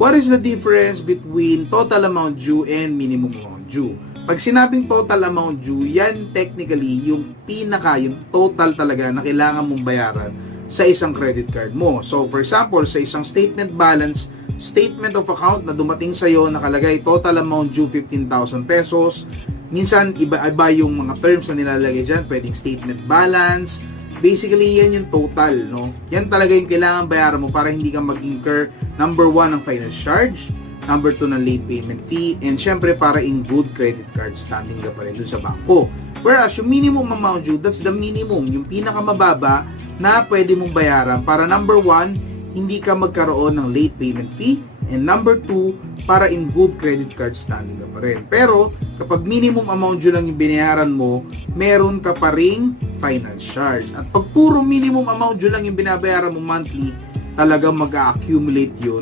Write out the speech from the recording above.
What is the difference between total amount due and minimum amount due? Pag sinabing total amount due, yan technically yung yung total talaga na kailangan mong bayaran sa isang credit card mo. So, for example, sa isang statement balance, statement of account na dumating sa'yo, nakalagay total amount due 15,000 pesos. Minsan, iba-iba yung mga terms na nilalagay dyan. Pwedeng statement balance. Basically, yan yung total, no? Yan talaga yung kailangan bayaran mo para hindi ka mag-incur, number 1, ng finance charge, number 2, ng late payment fee, and syempre, para in good credit card standing ka pa rin dun sa bangko. Whereas, yung minimum amount due, that's the minimum, yung pinakamababa na pwede mong bayaran para number 1, hindi ka magkaroon ng late payment fee, and number 2, para in good credit card standing ka pa rin. Pero, kapag minimum amount due lang yung binayaran mo, meron ka pa ring finance charge. At pag puro minimum amount due lang yung binabayaran mo monthly, talagang mag-accumulate yun